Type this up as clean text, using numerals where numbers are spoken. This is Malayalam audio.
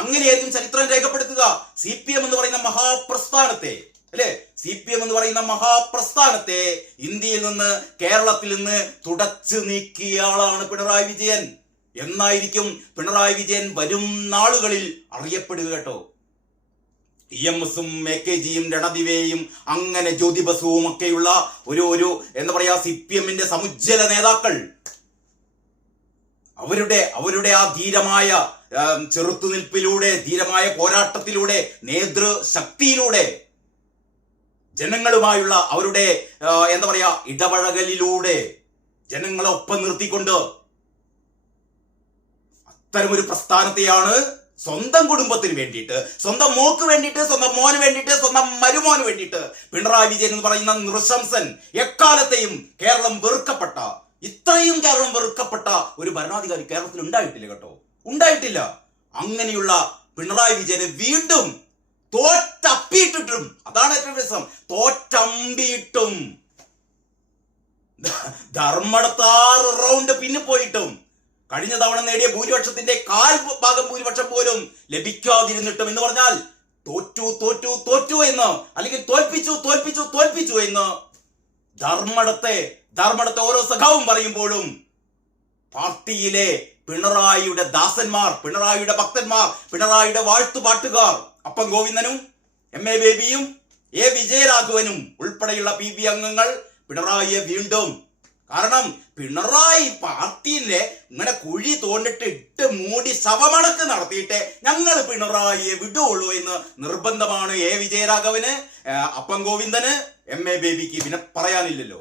അങ്ങനെയായിരിക്കും ചരിത്രം രേഖപ്പെടുത്തുക. CPM എന്ന് പറയുന്ന മഹാപ്രസ്ഥാനത്തെ, അല്ലെ, CPM എന്ന് പറയുന്ന മഹാപ്രസ്ഥാനത്തെ ഇന്ത്യയിൽ നിന്ന്, കേരളത്തിൽ നിന്ന് തുടച്ചു നീക്കിയ ആളാണ് പിണറായി വിജയൻ എന്നായിരിക്കും പിണറായി വിജയൻ വരും നാളുകളിൽ അറിയപ്പെടുക കേട്ടോ. EMSും AKGയും രണദിവേയും അങ്ങനെ ജ്യോതി ബസുവും ഒക്കെയുള്ള ഒരു എന്താ പറയാ CPMന്റെ സമുജ്ജല നേതാക്കൾ അവരുടെ ആ ധീരമായ ചെറുത്തുനിൽപ്പിലൂടെ, ധീരമായ പോരാട്ടത്തിലൂടെ, നേതൃശക്തിയിലൂടെ, ജനങ്ങളുമായുള്ള അവരുടെ എന്താ പറയാ ഇടപഴകലിലൂടെ, ജനങ്ങളെ ഒപ്പം നിർത്തിക്കൊണ്ട് അത്തരമൊരു പ്രസ്ഥാനത്തെയാണ് സ്വന്തം കുടുംബത്തിന് വേണ്ടിയിട്ട്, സ്വന്തം മോക്ക് വേണ്ടിയിട്ട്, സ്വന്തം മോന് വേണ്ടിയിട്ട്, സ്വന്തം മരുമോന് വേണ്ടിയിട്ട് പിണറായി വിജയൻ എന്ന് പറയുന്ന നൃശംസൻ, എക്കാലത്തെയും കേരളം വെറുക്കപ്പെട്ട, ഇത്രയും കേരളം വെറുക്കപ്പെട്ട ഒരു ഭരണാധികാരി കേരളത്തിൽ ഉണ്ടായിട്ടില്ല കേട്ടോ, ഉണ്ടായിട്ടില്ല. അങ്ങനെയുള്ള പിണറായി വിജയനെ വീണ്ടും തോറ്റപ്പിയിട്ടിട്ടും, അതാണ് ഏറ്റവും രസം, തോറ്റമ്പിയിട്ടും ധർമ്മടത്ത് 6 റൗണ്ട് പിന്നെ പോയിട്ടും കഴിഞ്ഞ തവണ നേടിയ ഭൂരിപക്ഷത്തിന്റെ 1/4 ഭൂരിപക്ഷം പോലും ലഭിക്കാതിരുന്നിട്ടും, എന്ന് പറഞ്ഞാൽ തോറ്റു എന്ന്, അല്ലെങ്കിൽ തോൽപ്പിച്ചു എന്ന് ധർമ്മടത്തെ ഓരോ സഖാവും പറയുമ്പോഴും പാർട്ടിയിലെ പിണറായിയുടെ ദാസന്മാർ, പിണറായിയുടെ ഭക്തന്മാർ, പിണറായിയുടെ വാഴ്ത്തുപാട്ടുകാർ അപ്പം ഗോവിന്ദനും MA ബേബിയും വിജയരാഘവനും ഉൾപ്പെടെയുള്ള PB അംഗങ്ങൾ പിണറായിയെ വീണ്ടും, കാരണം പിണറായി പാർട്ടിയിലെ ഇങ്ങനെ കുഴി തോണ്ടിട്ട് ഇട്ട് മൂടി ശവമടക്ക് നടത്തിയിട്ട് ഞങ്ങൾ പിണറായിയെ വിടുള്ളൂ എന്ന് നിർബന്ധമാണ് വിജയരാഘവന്, അപ്പം ഗോവിന്ദന്, MA ബേബിക്ക്. പിന്നെ പറയാനില്ലല്ലോ.